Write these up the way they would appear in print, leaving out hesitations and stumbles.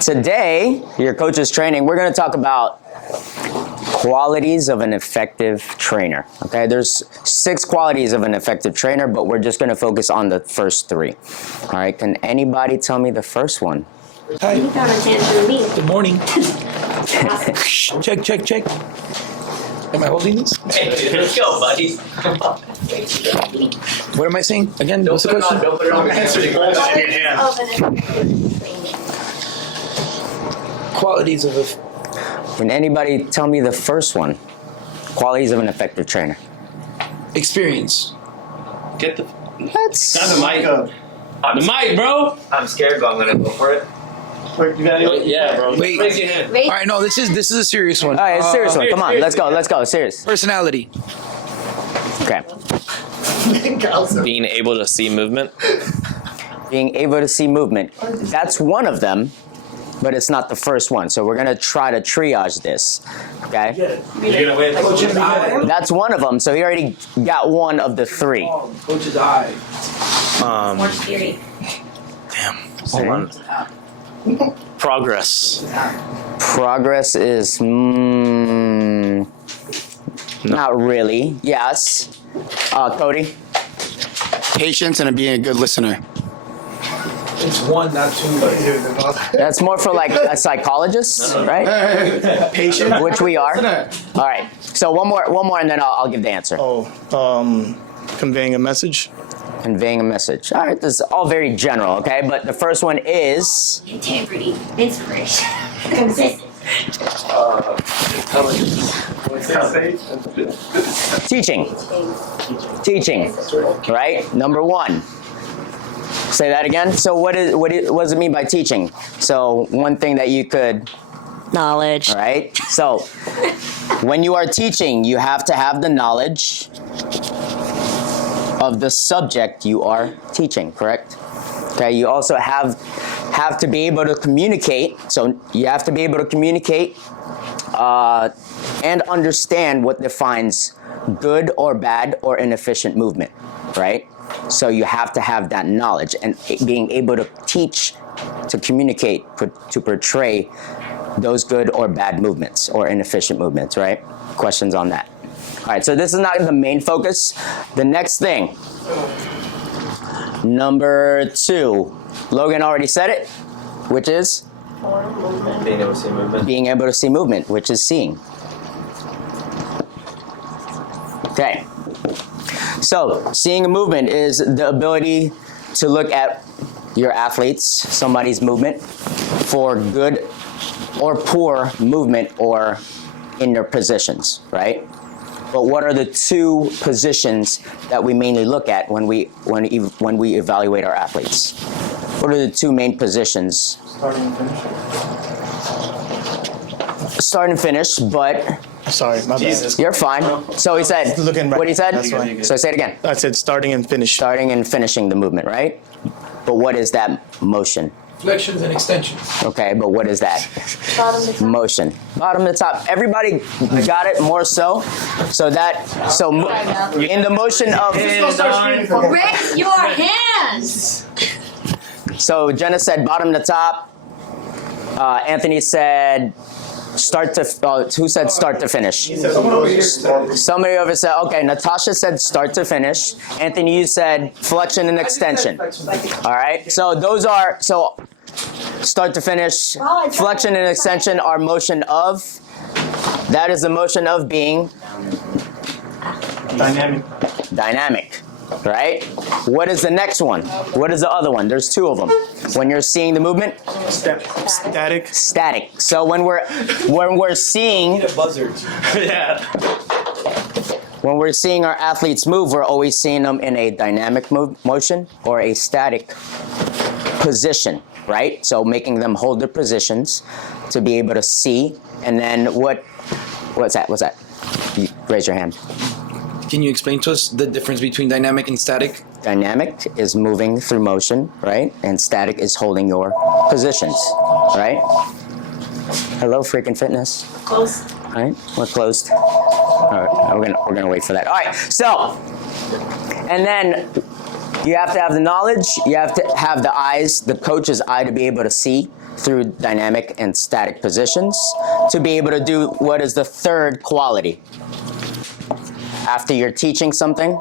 Today, your coach's training, we're going to talk about qualities of an effective trainer. Okay, there's 6 qualities of an effective trainer, but we're just going to focus on the first 3. All right, can anybody tell me the first one? Hi. You found a answer to me. Good morning. Check. Am I holding this? Hey, let's go, buddy. What am I saying? Again, what's the question? Don't put it on. Qualities of a... Can anybody tell me the first one? Qualities of an effective trainer. Experience. Get the. That's Got the mic up. The mic, bro. I'm scared, but I'm gonna go for it. Yeah, bro. Wait. Raise your hand. All right, no, this is a serious one. all right, it's a serious one. Come on, let's go. Serious. Personality. Okay. Being able to see movement. Being able to see movement. That's one of them, but it's not the first one. So we're gonna try to triage this. Okay. You're gonna win. Coach's eye. That's one of them. So he already got one of the 3. Coach's eye. More theory. Damn. Hold on. Progress. Progress is not really. Yes. Cody. Patience and being a good listener. It's 1, not 2. That's more for like a psychologist, right? Patient. Which we are. Listener. All right. So one more, and then I'll give the answer. Conveying a message. Conveying a message. All right. This is all very general, okay? But the first one is Integrity. Inspiration. Consistency. teaching. Teaching. Right. Number 1. Say that again. So what does it mean by teaching? So one thing that you could. Knowledge. All right. So when you are teaching, you have to have the knowledge of the subject you are teaching, correct? Okay, you also have to be able to communicate. So you have to be able to communicate and understand what defines good or bad or inefficient movement, right? So you have to have that knowledge and being able to teach, to communicate, to portray those good or bad movements or inefficient movements, right? Questions on that? All right, so this is not the main focus. The next thing, number 2, Logan already said it, which is? Being able to see movement. Being able to see movement, which is seeing. Okay, so seeing a movement is the ability to look at your athletes, somebody's movement, for good or poor movement or in their positions, right? But what are the 2 positions that we mainly look at when we evaluate our athletes? What are the 2 main positions? Start and finish, but Sorry, my bad. you're fine. So he said, Looking right. what he said? That's fine. So say it again. I said starting and finish. Starting and finishing the movement, right? But what is that motion? Flexions and extensions. Okay, but what is that? Bottom to top. Motion. Bottom to top. Everybody got it more so? So in the motion of... Raise your hands. So Jenna said bottom to top. Anthony said start to... who said start to finish? Somebody over said, okay, Natasha said start to finish. Anthony, you said flexion and extension. All right, so those are... So start to finish, flexion and extension are motion of... That is the motion of being... Dynamic. Right? What is the next one? What is the other one? There's 2 of them. When you're seeing the movement? Static. Static. So when we're seeing Yeah. when we're seeing our athletes move, we're always seeing them in a dynamic motion or a static position, right? So making them hold their positions to be able to see. And then what's that? You raise your hand. Can you explain to us the difference between dynamic and static? Dynamic is moving through motion, right? And static is holding your positions, right? Hello, Freakin Fitness. Close. All right, we're closed. All right, we're gonna wait for that. All right, so, and then you have to have the knowledge. You have to have the eyes, the coach's eye, to be able to see through dynamic and static positions to be able to do what is the third quality. After you're teaching something,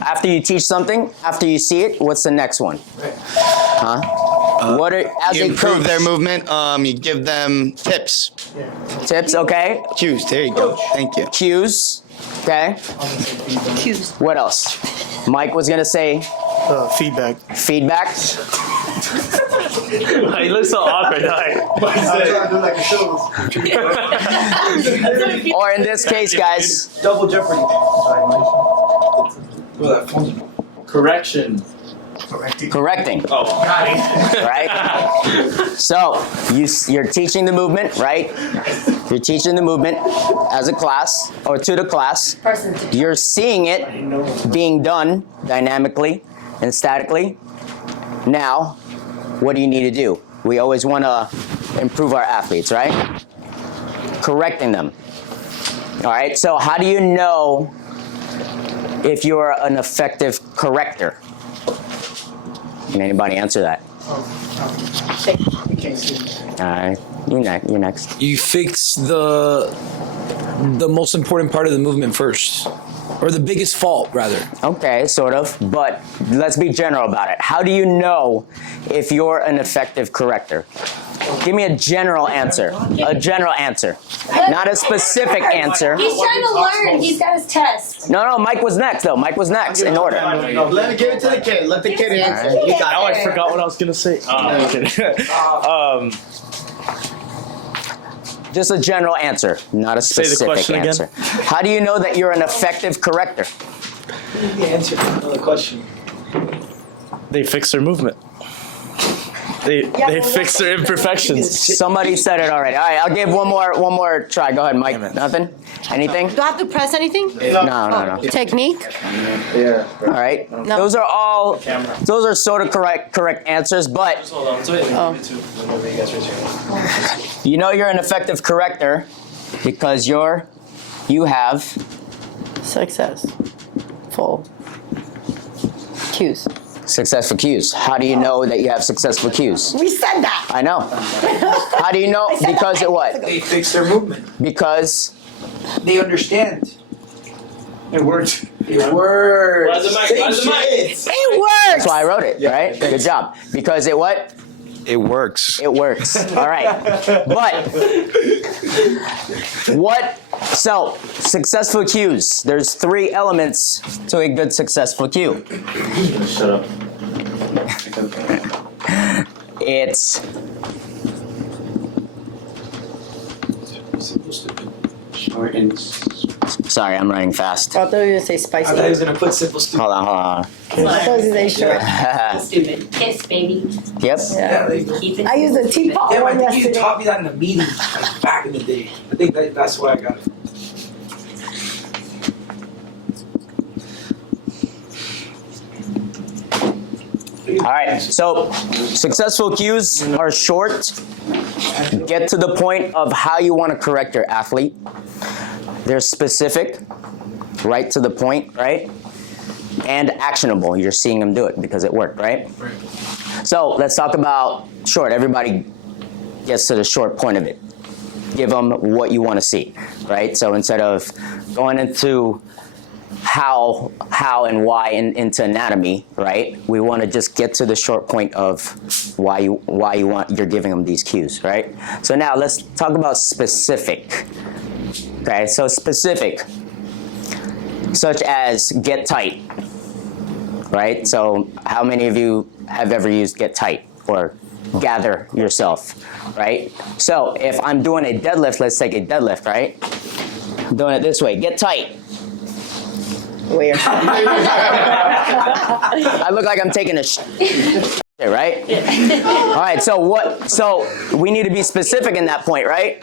after you teach something, after you see it, what's the next one? Huh? What are, as You a improve coach, their movement. You give them tips. tips, okay? Cues. There you go. Thank you. Cues, okay? Cues. What else? Mike was gonna say Feedback. feedback. He looks so awkward. Or in this case, guys, Double Jeopardy. Correction. correcting, Oh, got it. right? So you're teaching the movement, right? You're teaching the movement as a class or to the class. Person to You're seeing it being done dynamically and statically. Now, what do you need to do? We always want to improve our athletes, right? Correcting them. All right, so how do you know if you're an effective corrector? Can anybody answer that? All right, you're next. You fix the most important part of the movement first, or the biggest fault rather. Okay, sort of, but let's be general about it. How do you know if you're an effective corrector? Give me a general answer. A general answer. Not a specific answer. He's trying to learn. He's got his test. No, Mike was next, though. Mike was next in order. Let me give it to the kid. Let the kid answer. You got Now it. I forgot what I was gonna say. Just a general answer, not a the specific question again. answer. How do you know that you're an effective corrector? Answer another question. They fix their movement. They fix their imperfections. Somebody said it already. All right, I'll give one more try. Go ahead, Mike. Damn it. Nothing? Anything? Do I have to press anything? No. Technique? All right. Those are all. Those are sort of correct answers, but you know you're an effective corrector because you have Successful cues. successful cues. How do you know that you have successful cues? We said that. I know. How do you know? Because it what? They fix their movement. Because They understand. It worked. It works. Where's the mic? Where's the mic? It works. that's why I wrote it, right? Good job. Because it what? It works. It works. All right. But what? So successful cues. There's 3 elements to a good successful cue. Shut up. It's sorry, I'm running fast. I thought you were going to say spicy. I thought he was gonna put simple stupid. Hold on. I thought you were going to say short. Stupid. Kiss, baby. Yep. Yeah, there you go. Keep it. I used a teapot Damn, I one think you yesterday. taught me that in a meeting like back in the day. I think that's why I got it. All right. So successful cues are short. Get to the point of how you want to correct your athlete. They're specific, right to the point, right? And actionable. You're seeing them do it because it worked, right? So let's talk about short. Everybody gets to the short point of it. Give them what you want to see, right? So instead of going into how and why into anatomy, right? We want to just get to the short point of why you're giving them these cues, right? So now let's talk about specific. Okay, so specific, such as get tight, right? So how many of you have ever used get tight or gather yourself, right? So if I'm doing a deadlift, let's take a deadlift, right? I'm doing it this way, get tight. Weird. I look like I'm taking a right? All right, so we need to be specific in that point, right?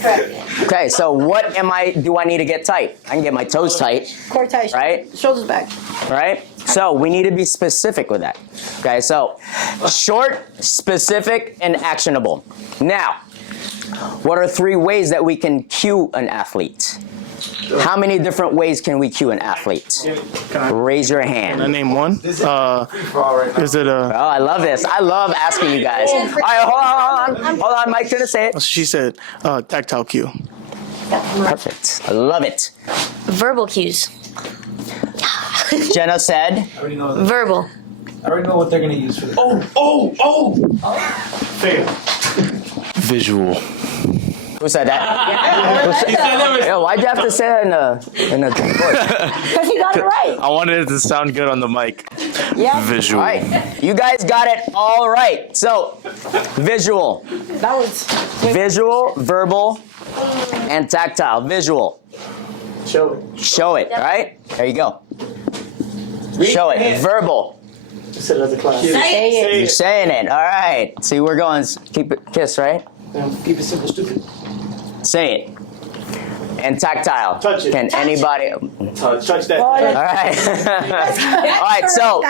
Correct. Okay, so what do I need to get tight? I can get my toes tight, Core tight. right? Shoulders back. Right? So we need to be specific with that. Okay, so short, specific, and actionable. Now, what are 3 ways that we can cue an athlete? How many different ways can we cue an athlete? Raise your Can I hand. name one? Is it a? Oh, I love this. I love asking you guys. All right, hold on. Hold on, Mike's gonna say it. She said tactile cue. Perfect. I love it. Verbal cues. Jenna said, I already know that. Verbal. I already know what they're gonna use for this. Fail. Visual. who said that? Yo, why'd you have to say that in a voice? Because he got it right. I wanted it to sound good on the mic. Yeah. Visual. All right, you guys got it all right. So, visual, That was. visual, verbal, and tactile. Visual. Show it, all right? There you go. Show it. Verbal. Say You're it. saying it. All right. See, we're going. Keep it. Kiss, right? Keep it simple, stupid. Say it. And tactile. Touch it. Can anybody? Touch that. All right. All right. So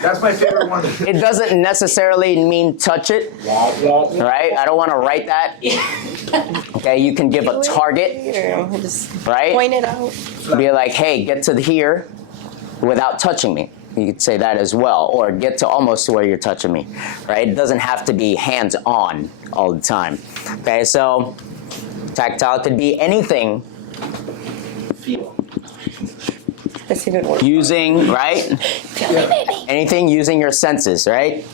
That's my favorite one. it doesn't necessarily mean touch it, right? I don't want to write that. Okay. You can give a target, Here, just right? point it out. Be like, hey, get to here without touching me. You could say that as well, or get to almost where you're touching me, right? It doesn't have to be hands-on all the time. Okay, so tactile could be anything That's even worse. using, right? Anything using your senses, right?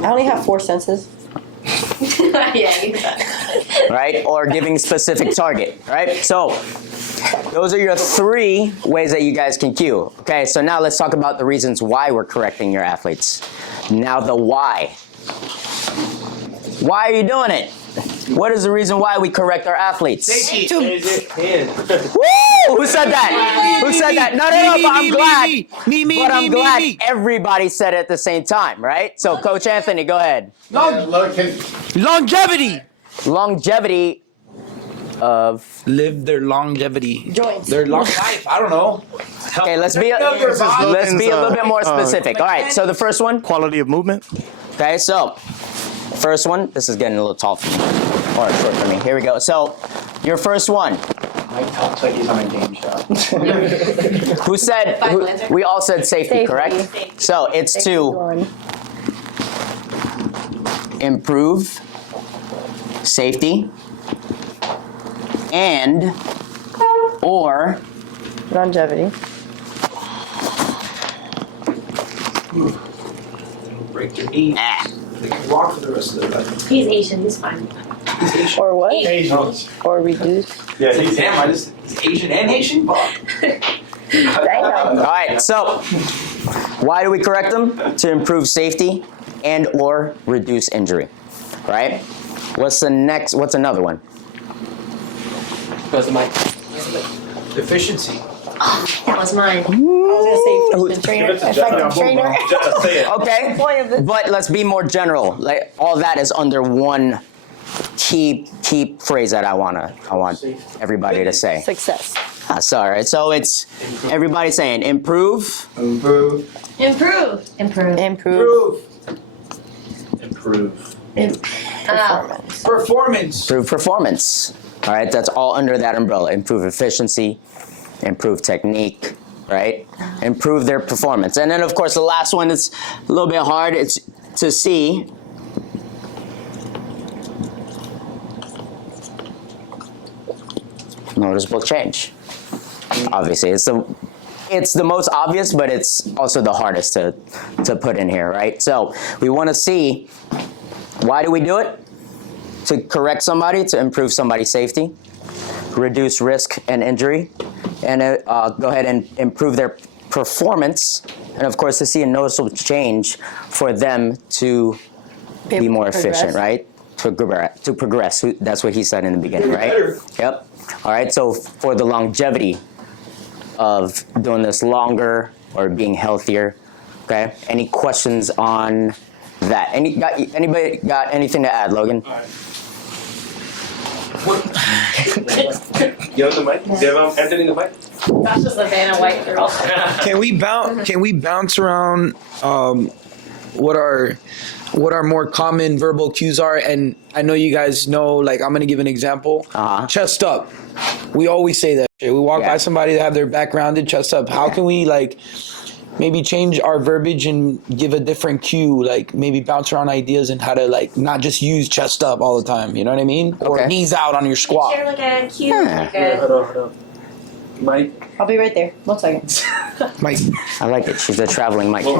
I only have 4 senses. Yeah, exactly. Right? Or giving specific target, right? So those are your 3 ways that you guys can cue. Okay, so now let's talk about the reasons why we're correcting your athletes. Now the why. Why are you doing it? What is the reason why we correct our athletes? Woo! Who said that? Who said that? No, but I'm glad. But I'm glad everybody said it at the same time, right? So Coach Anthony, go ahead. Longevity. Longevity of. Live their longevity. Joints. Their long life. I don't know. Okay, let's be a little bit more specific. All right, so the first one. Quality of movement. Okay, so first one. This is getting a little tall for me, or short for me. Here we go. So your first one. Mike talks like he's on a game show. Who said? We all said safety, correct? Safety. So it's to One. improve safety and or Longevity. Break your knee. They can walk for the rest of their life. He's Asian, he's fine. Or what? Asians. Or reduce. Yeah, Damn, is Asian and Haitian? Fuck. All right, so why do we correct them? To improve safety and or reduce injury, right? What's another one? Goes to Mike. Efficiency. That was mine. I was gonna say the trainer. Effective trainer. Okay, but let's be more general. Like all that is under one key phrase that I want everybody to say. Success. Sorry, so it's everybody saying improve, Improve. Improve. Performance. improve performance. All right, that's all under that umbrella. Improve efficiency, improve technique, right? Improve their performance. And then, of course, the last one is a little bit hard. It's to see noticeable change. Obviously, it's the most obvious, but it's also the hardest to put in here, right? So we want to see, why do we do it? To correct somebody, to improve somebody's safety, reduce risk and injury, and go ahead and improve their performance, and of course to see a noticeable change for them to be more efficient, right? To progress. That's what he said in the beginning, right? Yep. All right, so for the longevity of doing this longer or being healthier, okay? Any questions on that? Anybody got anything to add, Logan? You have the mic? Do you have Anthony the mic? That's just a Vanna White girl. Can we bounce around what our more common verbal cues are, and I know you guys know. Like, I'm gonna give an example. Chest up. We always say that. We walk by somebody that have their back rounded, chest up. How can we like maybe change our verbiage and give a different cue? Like maybe bounce around ideas and how to like not just use chest up all the time. You know what I mean? Or knees out on your squat. Share like a cue. Hold on. Mike. I'll be right there. 1 second. Mike. I like it. She's a traveling mic. I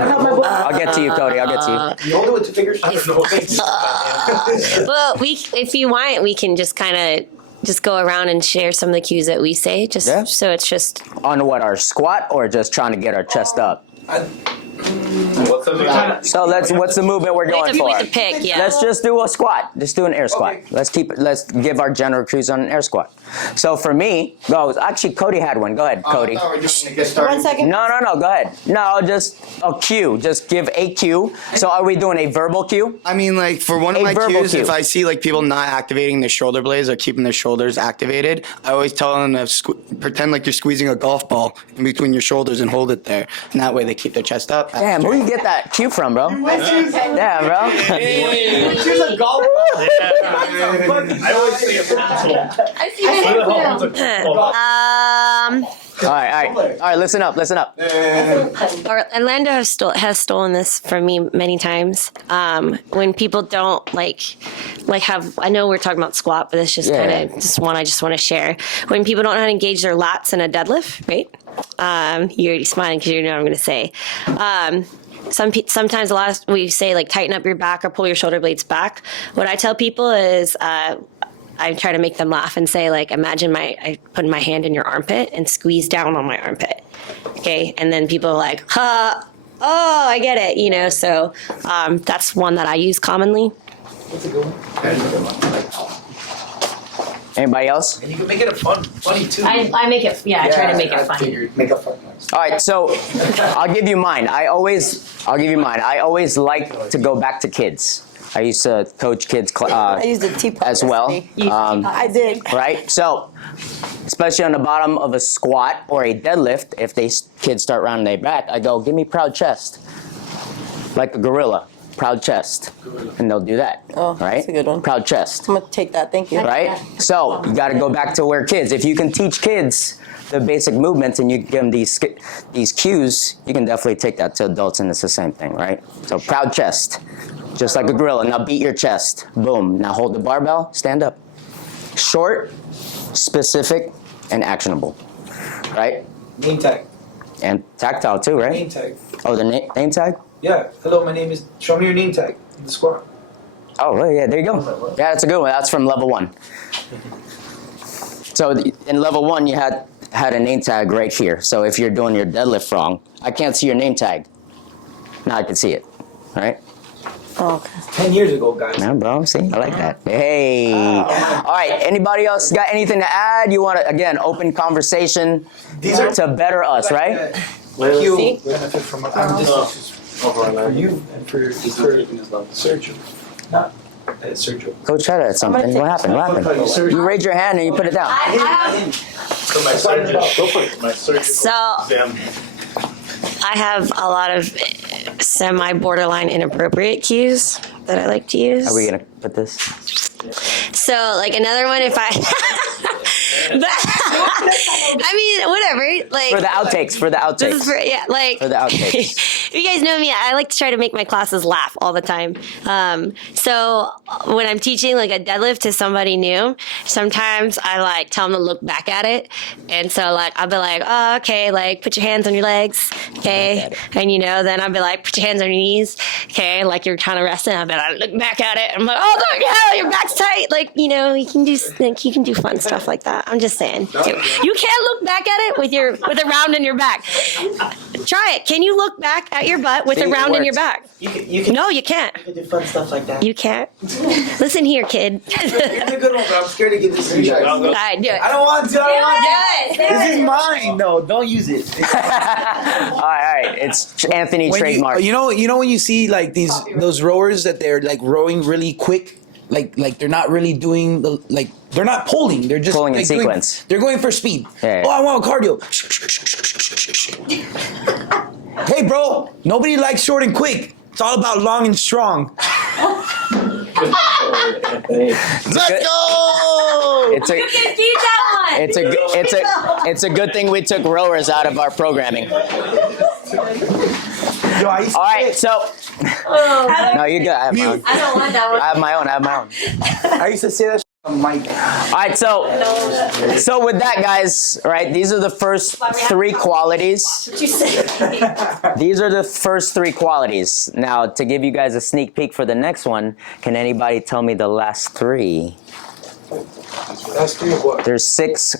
have my book. I'll get to you, Cody. I'll get to you. You hold it with 2 fingers? I don't know. Well, if you want, we can just kind of just go around and share some of the cues that we say. Just so it's just On what, our squat or just trying to get our chest up? So what's the movement we're going for? we have to pick. Yeah. Let's just do a squat. Just do an air squat. Let's give our general cues on an air squat. So for me, actually Cody had one. Go ahead, Cody. We're just gonna get started. 1 second. No, go ahead. No, just a cue. Just give a cue. So are we doing a verbal cue? I mean, like, for one of A my verbal cues, cue. if I see, like, people not activating their shoulder blades or keeping their shoulders activated, I always tell them to pretend like you're squeezing a golf ball in between your shoulders and hold it there. And that way they keep their chest up. Damn, where you get that cue from, bro? Damn, bro. Choose a golf ball. I always say it. I see that. All right, listen up. Orlando has stolen this from me many times. When people don't like have, I know we're talking about squat, but it's just kind of just one I just want to share. When people don't know how to engage their lats in a deadlift, right? You're already smiling because you know what I'm going to say. Sometimes we say like tighten up your back or pull your shoulder blades back. What I tell people is I try to make them laugh and say like, imagine I put my hand in your armpit and squeeze down on my armpit. Okay. And then people are like, oh, I get it. You know, so that's one that I use commonly. That's a good one. Anybody else? And you can make it funny too. I make it, I try to make it funny. Make a fun noise. All right, so I'll give you mine. I always like to go back to kids. I used to coach kids I used a teapot as well. I did. Right? So, especially on the bottom of a squat or a deadlift, if kids start rounding their back, I go, give me proud chest. Like a gorilla, proud chest. And they'll do that. Oh, right? that's a good one. Proud chest. I'm gonna take that. Thank you. Right? So, you got to go back to where kids, if you can teach kids the basic movements and you give them these cues, you can definitely take that to adults and it's the same thing, right? So, proud chest. Just like a gorilla. Now beat your chest. Boom. Now hold the barbell. Stand up. Short, specific, and actionable. Right? Name tag. And tactile too, right? Name tag. Oh, the name tag? Yeah. Hello, my name is. Show me your name tag in the squat. Oh, well, yeah, there you go. Yeah, that's a good one. That's from level 1. So in level 1, you had a name tag right here. So if you're doing your deadlift wrong, I can't see your name tag. Now I can see it. Right? Oh, okay. 10 years ago, guys. Yeah, bro, see, I like that. Hey. All right, anybody else got anything to add? You want to, again, open conversation to better us, right? You benefit from for you and for Sergio. Not Sergio. Coach Cheddar had something. What happened? You raised your hand and you put it down. So my surgeon. Go for it. My surgeon. So I have a lot of semi-borderline inappropriate cues that I like to use. Are we going to put this? So, like, another one, if I... I mean, whatever. Like, For the outtakes. This is for the outtakes. You guys know me. I like to try to make my classes laugh all the time. So when I'm teaching like a deadlift to somebody new, sometimes I like tell them to look back at it, and so like I'll be like, oh, okay, like put your hands on your legs, okay, and then I'll be like, put your hands on your knees, okay, like you're trying to rest it. I'll be like, look back at it. I'm like, oh, look, yeah, your back's tight. Like you can do fun stuff like that. I'm just saying, you can't look back at it with a round in your back. Try it. Can you look back at your butt with a round in your back? You can, no, you can't. You can do fun stuff like that. You can't. Listen here, kid. It's a good one, but I'm scared to give this to you guys. All right, do it. I don't want to. This is mine. No, don't use it. all right. It's Anthony trademark. You know when you see like those rowers that they're like rowing really quick, like they're not really doing they're not pulling. They're just pulling like, in sequence. They're going for speed. Yeah. Oh, I want cardio. Hey, bro, nobody likes short and quick. It's all about long and strong. Let's go! It's a it's a good thing we took rowers out of our programming. Yo, I used to All right, so no, you good. I have my own. I don't want that one. I have my own. I have my own. I used to say that shit on mic. All right, so with that, guys, right? These are the first 3 qualities. What you say? These are the first 3 qualities. Now, to give you guys a sneak peek for the next one, can anybody tell me the last 3? That's 3 of what? There's 6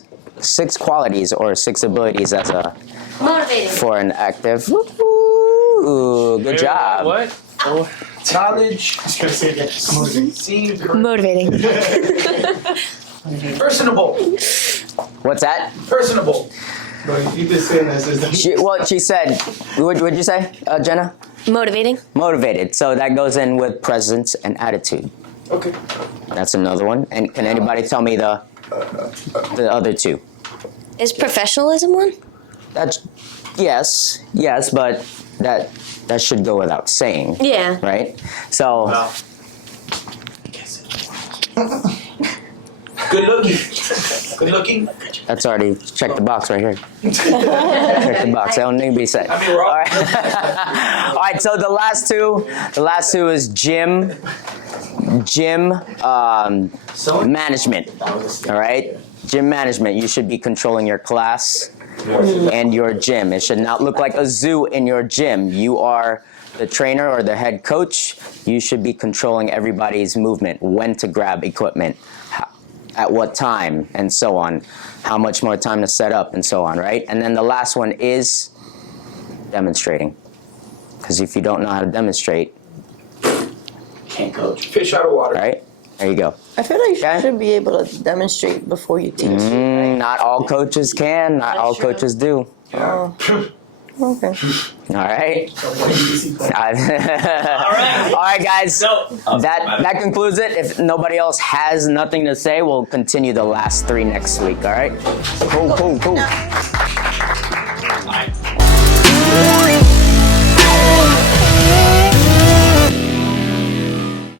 qualities or 6 abilities as a Motivating. for an active. Ooh, good job. What? Knowledge. Motivating. Personable. What's that? Personable. You just saying this is She said. What'd you say, Jenna? Motivating. Motivated. So that goes in with presence and attitude. Okay. That's another one. And can anybody tell me the other 2? Is professionalism one? That's yes, but that should go without saying. Yeah. Right? So Good looking. Good looking. that's already check the box right here. Check the box. That don't need to be said. I mean, we're all- All right. All right, so the last two is gym management. All right? Gym management. You should be controlling your class and your gym. It should not look like a zoo in your gym. You are the trainer or the head coach. You should be controlling everybody's movement, when to grab equipment, at what time, and so on. How much more time to set up, and so on, right? And then the last one is demonstrating. Because if you don't know how to demonstrate, Can't coach. Fish out of water. right? There you go. I feel like you Okay. should be able to demonstrate before you teach. Not all coaches can. Not all true. coaches do. Oh. Okay. All right. All right, guys. So, That concludes it. If nobody else has nothing to say, we'll continue the last 3 next week. All right. Cool. Alright.